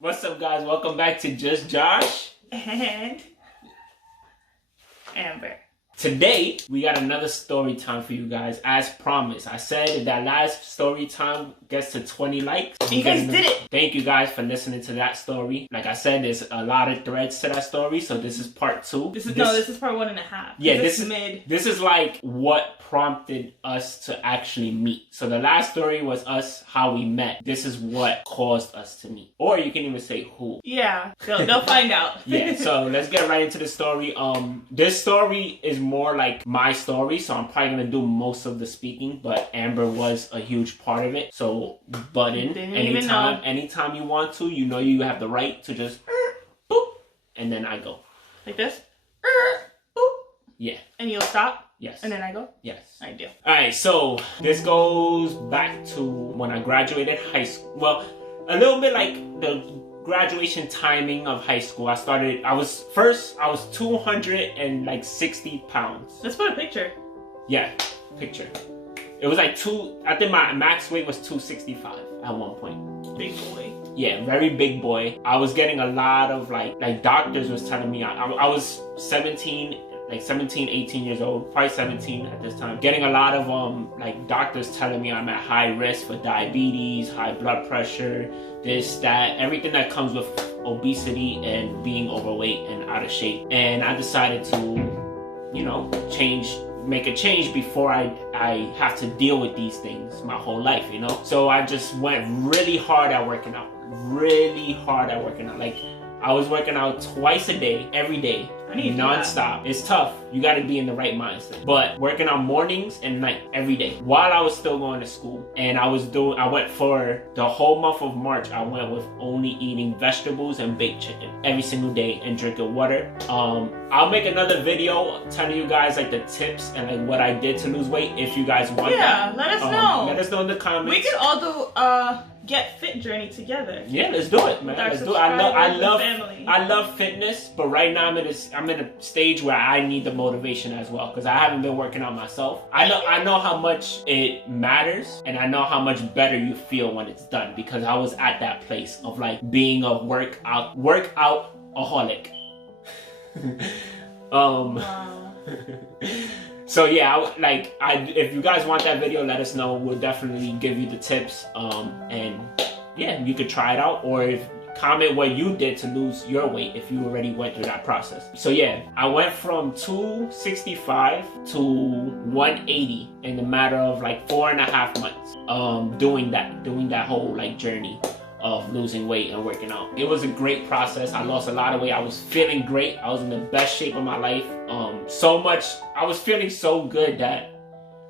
What's up, guys? Welcome back to Just Josh and Amber. Today, we got another story time for you guys. As promised, I said that last story time gets to 20 likes. You guys did it! Thank you guys for listening to that story. Like I said, there's a lot of threads to that story, so this is part 2. This is part 1.5. Yeah, this is like what prompted us to actually meet. So the last story was us, how we met. This is what caused us to meet. Or you can even say who. Yeah, they'll find out. Yeah, so let's get right into the story. This story is more like my story, so I'm probably gonna do most of the speaking, but Amber was a huge part of it. So butt in anytime you want to. You know you have the right to just boop, and then I go. Like this? Boop. Yeah. And you'll stop? Yes. And then I go? Yes. I do. Alright, so this goes back to when I graduated high school. Well, a little bit like the graduation timing of high school. I was 260 pounds. Let's put a picture. Yeah, picture. It was like I think my max weight was 265 at one point. Big boy. Yeah, very big boy. I was getting a lot of like doctors was telling me I was 17, 18 years old, probably 17 at this time. Getting a lot of like doctors telling me I'm at high risk for diabetes, high blood pressure, this, that, everything that comes with obesity and being overweight and out of shape. And I decided to, make a change before I have to deal with these things my whole life, So I just went really hard at working out. Like, I was working out twice a day, every day, non-stop. It's tough. You got to be in the right mindset. But working out mornings and night, every day, while I was still going to school. And I went for the whole month of March, I went with only eating vegetables and baked chicken every single day and drinking water. I'll make another video telling you guys like the tips and like what I did to lose weight if you guys want that. Yeah, let us know. Let us know in the comments. We could all do Get Fit journey together. Yeah, let's do it, man. Let's do it. I love fitness, but right now I'm in a stage where I need the motivation as well because I haven't been working out myself. I know how much it matters, and I know how much better you feel when it's done because I was at that place of like being a workout-aholic. Wow. So yeah, if you guys want that video, let us know. We'll definitely give you the tips. And yeah, you could try it out, or comment what you did to lose your weight if you already went through that process. So yeah, I went from 265 to 180 in the matter of like 4.5 months. Doing that whole like journey of losing weight and working out. It was a great process. I lost a lot of weight. I was feeling great. I was in the best shape of my life. I was feeling so good that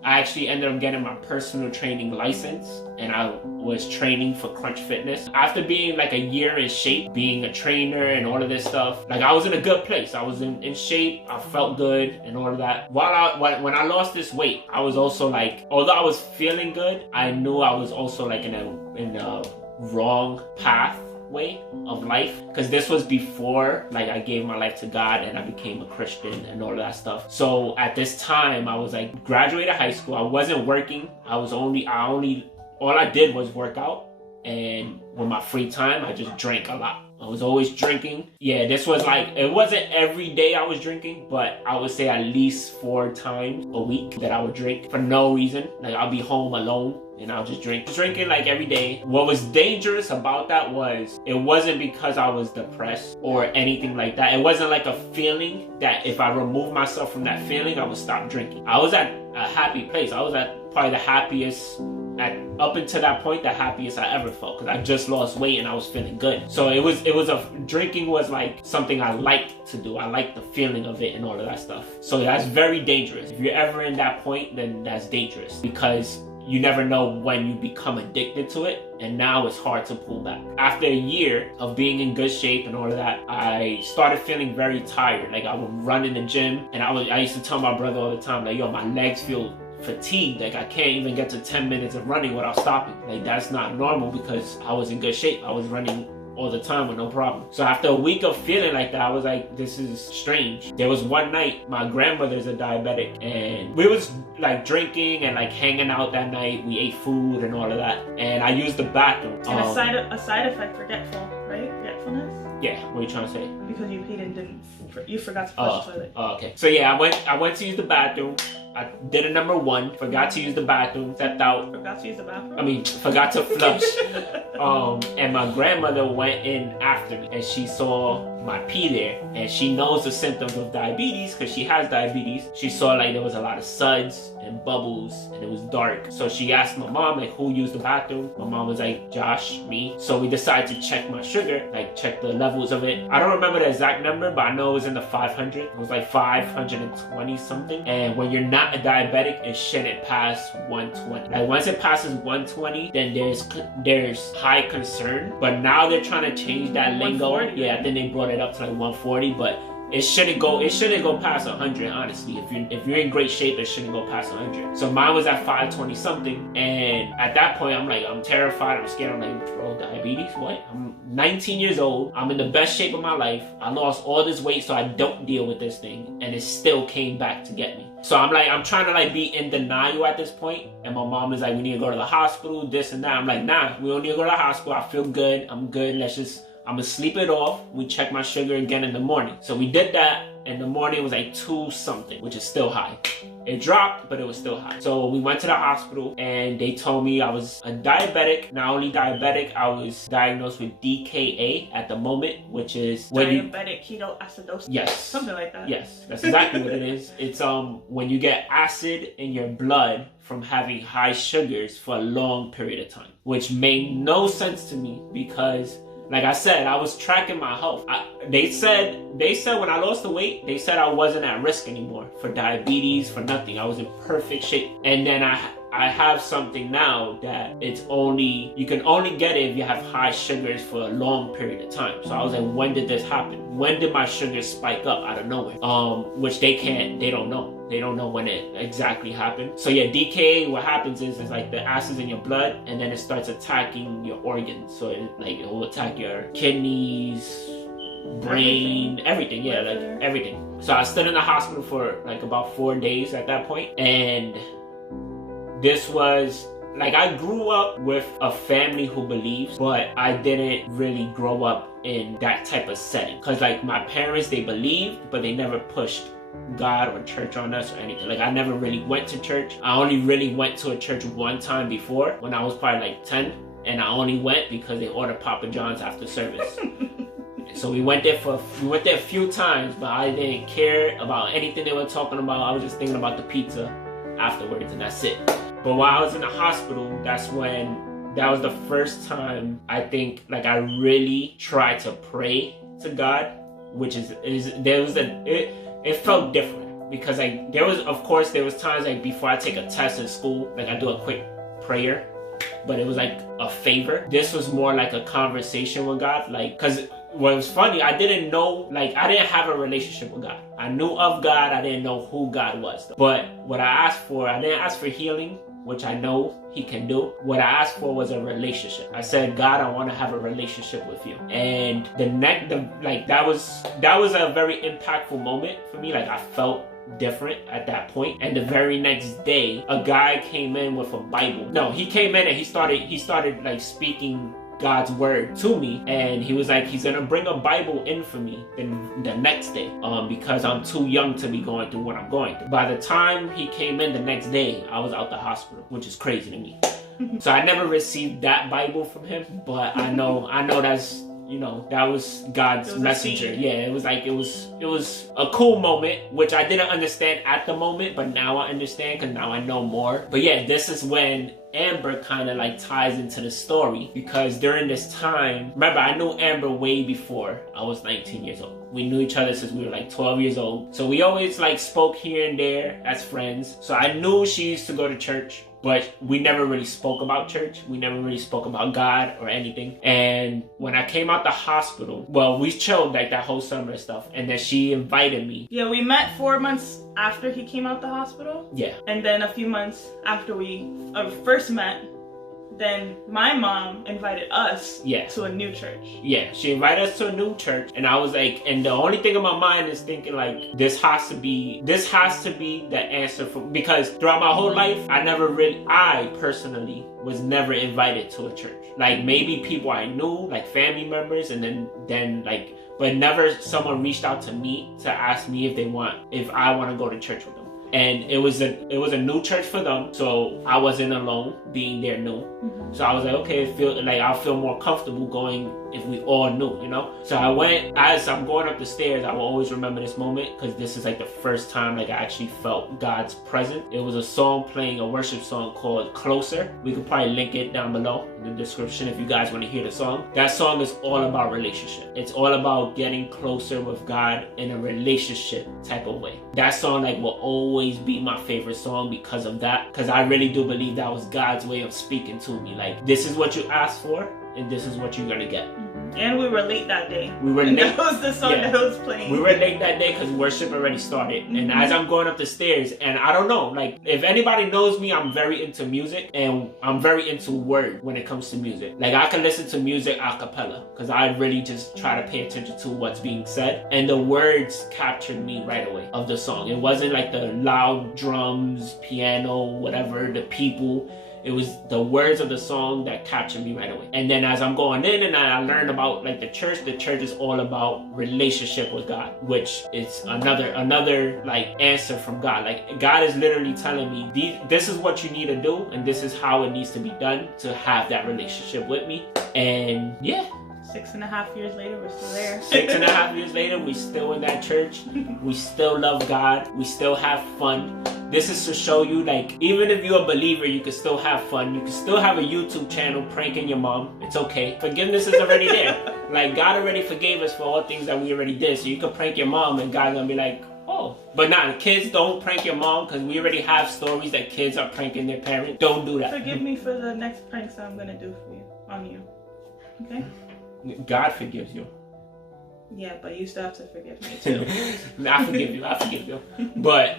I actually ended up getting my personal training license, and I was training for Crunch Fitness. After being like a year in shape, being a trainer and all of this stuff, like I was in a good place. I was in shape. I felt good and all of that. When I lost this weight, I was also like, although I was feeling good, I knew I was also like in a wrong pathway of life, because this was before like I gave my life to God and I became a Christian and all of that stuff. So at this time I was like graduated high school. I wasn't working. All I did was work out, and with my free time I just drank a lot. I was always drinking. Yeah, this was like, it wasn't every day I was drinking, but I would say at least 4 times a week that I would drink for no reason. Like I'll be home alone and I'll just drink. Drinking like every day. What was dangerous about that was it wasn't because I was depressed or anything like that. It wasn't like a feeling that if I removed myself from that feeling, I would stop drinking. I was at a happy place. I was at probably the happiest, up until that point, the happiest I ever felt, because I just lost weight and I was feeling good. So drinking was like something I liked to do. I liked the feeling of it and all of that stuff. So that's very dangerous. If you're ever in that point, then that's dangerous, because you never know when you become addicted to it, and now it's hard to pull back. After a year of being in good shape and all of that, I started feeling very tired. Like I would run in the gym, and I used to tell my brother all the time, like, yo, my legs feel fatigued. Like I can't even get to 10 minutes of running without stopping. Like that's not normal, because I was in good shape. I was running all the time with no problem. So after a week of feeling like that, I was like, this is strange. There was one night, my grandmother's a diabetic, and we was like drinking and like hanging out that night. We ate food and all of that, and I used the bathroom. And a side effect, forgetful. right? Forgetfulness. Yeah, what are you trying to say? Because you peed and you forgot to flush the toilet. Oh, okay. So yeah, I went to use the bathroom. I did a number 1, forgot to use the bathroom, stepped out. Forgot to use the bathroom? I mean, forgot to flush. And my grandmother went in after me and she saw my pee there, and she knows the symptoms of diabetes because she has diabetes. She saw like there was a lot of suds and bubbles and it was dark. So she asked my mom like, who used the bathroom? My mom was like, Josh, me. So we decided to check my sugar, like check the levels of it. I don't remember the exact number, but I know it was in the 500. It was like 520 something. And when you're not a diabetic, it shouldn't pass 120. Like once it passes 120, then there's high concern. But now they're trying to change that lingo. Yeah, I think they brought it up to like 140, but it shouldn't go past 100. Honestly, if you're in great shape, it shouldn't go past 100. So mine was at 520 something, and at that point I'm terrified, I'm scared. I'm like, bro, diabetes? What? I'm 19 years old, I'm in the best shape of my life, I lost all this weight so I don't deal with this thing, and it still came back to get me. So I'm trying to like be in denial at this point, and my mom is like, we need to go to the hospital, this and that. I'm like, nah, we don't need to go to the hospital, I feel good, I'm good, I'm gonna sleep it off. We check my sugar again in the morning. So we did that. In the morning it was like 2 something, which is still high. It dropped, but it was still high. So we went to the hospital and they told me I was a diabetic. Not only diabetic, I was diagnosed with DKA at the moment, which is diabetic ketoacidosis. Yes. Something like that. Yes, that's exactly what it is. It's when you get acid in your blood from having high sugars for a long period of time, which made no sense to me because, like I said, I was tracking my health. They said when I lost the weight, they said I wasn't at risk anymore for diabetes, for nothing. I was in perfect shape. And then I have something now that you can only get it if you have high sugars for a long period of time. So I was like, when did this happen? When did my sugars spike up out of nowhere? Which they don't know. They don't know when it exactly happened. So yeah, DKA, what happens is like the acid's in your blood and then it starts attacking your organs. So it will attack your kidneys, brain, everything. Yeah, like everything. So I stood in the hospital for like about 4 days at that point. And this was, like, I grew up with a family who believes, but I didn't really grow up in that type of setting. Cause like my parents, they believed, but they never pushed God or church on us or anything. Like I never really went to church. I only really went to a church one time before when I was probably like 10, and I only went because they ordered Papa John's after service. So we went there a few times, but I didn't care about anything they were talking about. I was just thinking about the pizza afterwards, and that's it. But while I was in the hospital, that was the first time I think like I really tried to pray to God, which it felt different because like there was times like before I take a test in school, like I do a quick prayer, but it was like a favor. This was more like a conversation with God, like, cause what was funny, I didn't have a relationship with God. I knew of God, I didn't know who God was. But what I didn't ask for healing, which I know He can do. What I asked for was a relationship. I said, God, I want to have a relationship with you. And that was a very impactful moment for me. Like I felt different at that point. And the very next day, a guy came in with a Bible. No, he came in and he started like speaking God's word to me, and he was like, he's gonna bring a Bible in for me the next day, because I'm too young to be going through what I'm going through. By the time he came in the next day, I was out the hospital, which is crazy to me. So I never received that Bible from him, but I know that's, that was God's messenger. Yeah, it was a cool moment, which I didn't understand at the moment, but now I understand because now I know more. But yeah, this is when Amber kind of like ties into the story, because during this time, remember, I knew Amber way before I was 19 years old. We knew each other since we were like 12 years old. So we always like spoke here and there as friends. So I knew she used to go to church, but we never really spoke about church. We never really spoke about God or anything. And when I came out the hospital, well, we chilled like that whole summer and stuff. And then she invited me. Yeah, we met 4 months after he came out the hospital. Yeah. And then a few months after we first met, then my mom invited us Yeah. to a new church. Yeah, she invited us to a new church, and I was like, and the only thing in my mind is thinking like, this has to be the answer for, because throughout my whole life, I personally was never invited to a church. Like maybe people I knew, like family members, and then like, but never someone reached out to me to ask me if I want to go to church with them. And it was a new church for them, so I wasn't alone being there new. So I was like, okay, I'll feel more comfortable going if we all knew, you know? So I went, as I'm going up the stairs, I will always remember this moment, because this is like the first time like I actually felt God's presence. It was a song playing, a worship song called Closer. We could probably link it down below in the description if you guys want to hear the song. That song is all about relationship. It's all about getting closer with God in a relationship type of way. That song like will always be my favorite song because of that, because I really do believe that was God's way of speaking to me. Like, this is what you asked for, and this is what you're gonna get. And we were late that day. We were late. That was the song that was playing. We were late that day because worship already started. And as I'm going up the stairs, and I don't know, like, if anybody knows me, I'm very into music, and I'm very into word when it comes to music. Like, I can listen to music a cappella, because I really just try to pay attention to what's being said. And the words captured me right away of the song. It wasn't like the loud drums, piano, whatever, the people. It was the words of the song that captured me right away. And then as I'm going in and I learned about like the church is all about relationship with God, which is another like answer from God. Like, God is literally telling me, this is what you need to do, and this is how it needs to be done to have that relationship with me. And yeah. 6.5 years later, we're still there. 6.5 years later, we still in that church. We still love God. We still have fun. This is to show you, like, even if you're a believer, you can still have fun. You can still have a YouTube channel pranking your mom. It's okay. Forgiveness is already there. Like, God already forgave us for all things that we already did. So you can prank your mom and God's gonna be like, oh. But nah, kids, don't prank your mom, because we already have stories that kids are pranking their parents. Don't do that. Forgive me for the next pranks that I'm gonna do for you, on you. Okay? God forgives you. Yeah, but you still have to forgive me too. I forgive you. But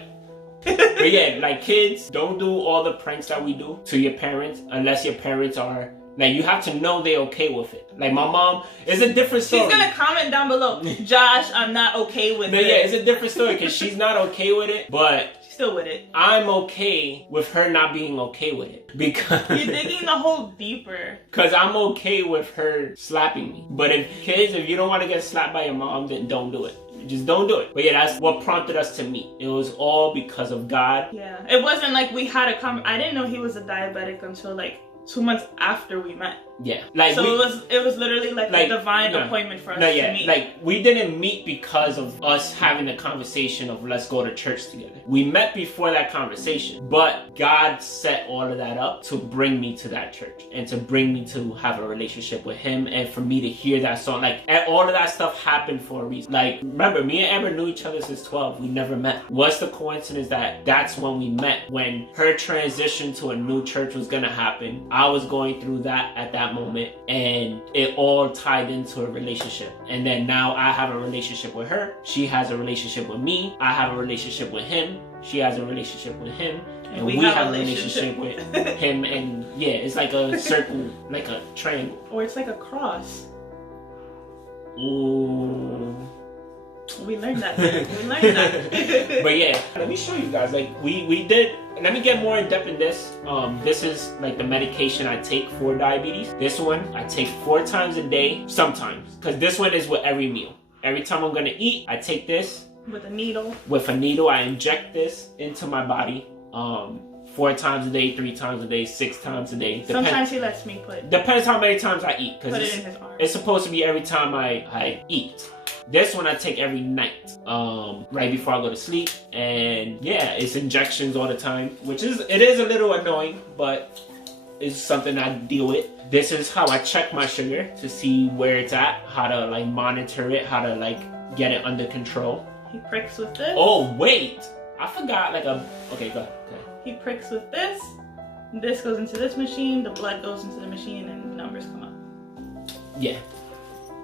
yeah, like, kids, don't do all the pranks that we do to your parents unless your parents are, like, you have to know they're okay with it. Like, my mom, it's a different story. She's gonna comment down below, Josh, I'm not okay with it. Yeah, it's a different story because she's not okay with it, but she's still with it. I'm okay with her not being okay with it, because you're digging the hole deeper. Because I'm okay with her slapping me. But if you don't want to get slapped by your mom, then don't do it. Just don't do it. But yeah, that's what prompted us to meet. It was all because of God. Yeah, it wasn't like we had I didn't know he was a diabetic until like 2 months after we met. Yeah, like, so it was literally like a divine appointment for us to meet. Like, we didn't meet because of us having a conversation of let's go to church together. We met before that conversation, but God set all of that up to bring me to that church and to bring me to have a relationship with Him, and for me to hear that song. Like, all of that stuff happened for a reason. Like, remember, me and Amber knew each other since 12. We never met. What's the coincidence that that's when we met? When her transition to a new church was gonna happen, I was going through that at that moment, and it all tied into a relationship. And then now I have a relationship with her, she has a relationship with me, I have a relationship with him, she has a relationship with him, and we have a relationship with him. And yeah, it's like a circle, like a triangle, or it's like a cross. Ooh. We learned that. But yeah, let me show you guys. Like, we did. Let me get more in depth in this. This is like the medication I take for diabetes. This one I take 4 times a day, sometimes, because this one is with every meal. Every time I'm gonna eat, I take this with a needle. With a needle, I inject this into my body. 4 times a day, 3 times a day, 6 times a day. Sometimes he lets me put. Depends how many times I eat, because it in his arm. It's supposed to be every time I eat. This one I take every night, right before I go to sleep. And yeah, it's injections all the time, which is a little annoying, but it's something I deal with. This is how I check my sugar to see where it's at, how to like monitor it, how to like get it under control. He pricks with this. Oh wait, I forgot okay, go ahead. He pricks with this. This goes into this machine, the blood goes into the machine, and the numbers come up. Yeah.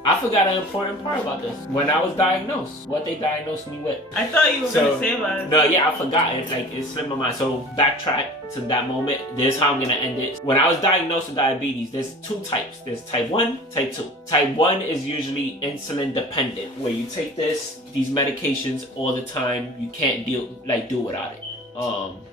I forgot an important part about this. When I was diagnosed, what they diagnosed me with. I thought you were gonna say about it. No, yeah, I forgot. It's slipped my mind. So backtrack to that moment. This is how I'm gonna end it. When I was diagnosed with diabetes, there's two types. There's type 1, type 2. Type 1 is usually insulin dependent, where you take these medications all the time. You can't do without it.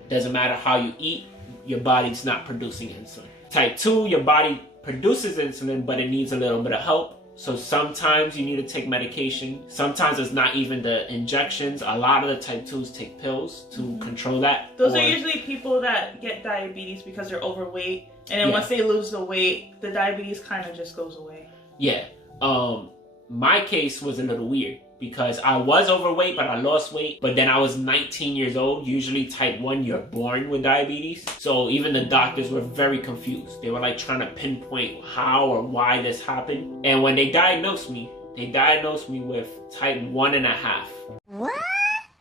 Doesn't matter how you eat, your body's not producing insulin. Type 2, your body produces insulin, but it needs a little bit of help. So sometimes you need to take medication. Sometimes it's not even the injections. A lot of the type 2s take pills to control that. Those are usually people that get diabetes because they're overweight. And then once they lose the weight, the diabetes kind of just goes away. Yeah. My case was a little weird because I was overweight, but I lost weight. But then I was 19 years old. Usually type 1, you're born with diabetes. So even the doctors were very confused. They were like trying to pinpoint how or why this happened. And when they diagnosed me with type 1.5. What?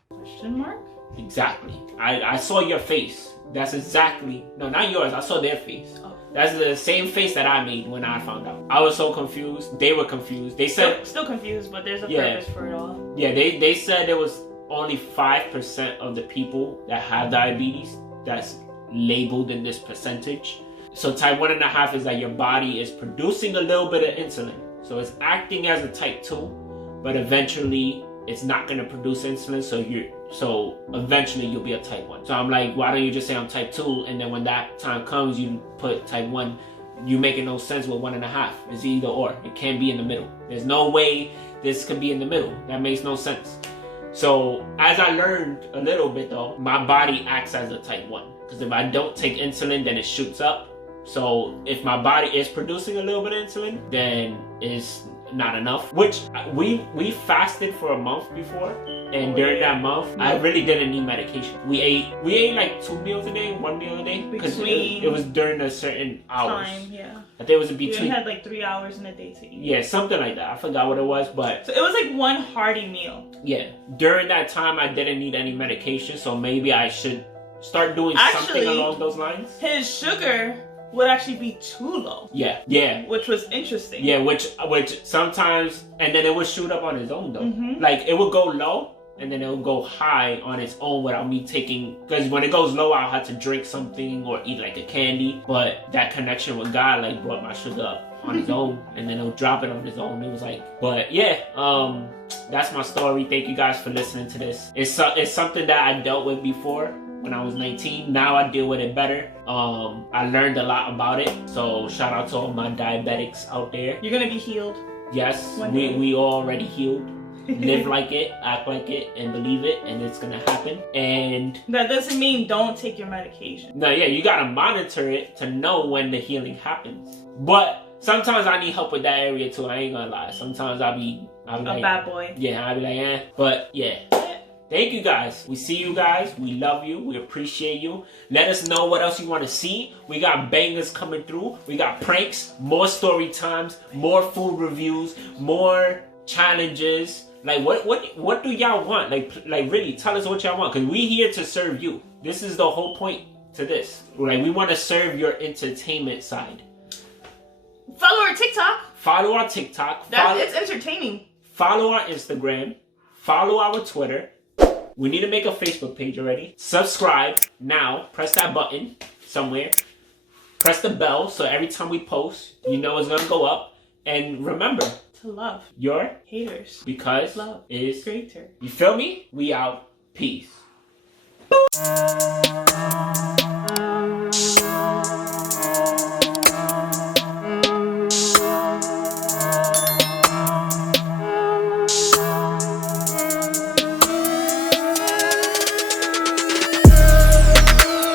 Question mark? Exactly. I saw your face. That's exactly, no, not yours. I saw their face. Oh. That's the same face that I made when I found out. I was so confused. They were confused. They said... Still confused, but there's a purpose for it all. Yeah, they said there was only 5% of the people that have diabetes that's labeled in this percentage. So type 1.5 is that your body is producing a little bit of insulin. So it's acting as a type 2, but eventually it's not going to produce insulin. So eventually you'll be a type 1. So I'm like, why don't you just say I'm type 2? And then when that time comes, you put type 1. You making no sense with 1.5. It's either or. It can't be in the middle. There's no way this could be in the middle. That makes no sense. So as I learned a little bit though, my body acts as a type 1. Because if I don't take insulin, then it shoots up. So if my body is producing a little bit of insulin, then it's not enough. Which we fasted for a month before, and during that month, I really didn't need medication. We ate like 2 meals a day, 1 meal a day, because it was during a certain hours. Time, yeah. I think it was in between. We had like 3 hours in a day to eat. Yeah, something like that. I forgot what it was, but so it was like one hearty meal. Yeah, during that time, I didn't need any medication, so maybe I should start doing something along those lines. His sugar would actually be too low. Yeah. Which was interesting. Yeah, which sometimes, and then it would shoot up on its own though. Like it would go low, and then it would go high on its own without me taking, because when it goes low, I'll have to drink something or eat like a candy. But that connection with God like brought my sugar up on its own, and then it'll drop it on its own. It was like, but yeah, that's my story. Thank you guys for listening to this. It's something that I dealt with before. When I was 19, now I deal with it better. I learned a lot about it. So shout out to all my diabetics out there. You're gonna be healed. Yes, we already healed. Live like it, act like it, and believe it, and it's gonna happen. And that doesn't mean don't take your medication. No, yeah, you gotta monitor it to know when the healing happens. But sometimes I need help with that area too. I ain't gonna lie. Sometimes I'll be a bad boy. Yeah, I'll be like, eh. But yeah. Thank you guys. We see you guys. We love you. We appreciate you. Let us know what else you want to see. We got bangers coming through. We got pranks, more story times, more food reviews, more challenges. Like what do y'all want? Like really tell us what y'all want, because we here to serve you. This is the whole point to this. Like we want to serve your entertainment side. Follow our TikTok. Follow our TikTok. It's entertaining. Follow our Instagram. Follow our Twitter. We need to make a Facebook page already. Subscribe now. Press that button somewhere. Press the bell so every time we post, you know it's gonna go up. And remember to love your haters, because love is greater. You feel me? We out. Peace.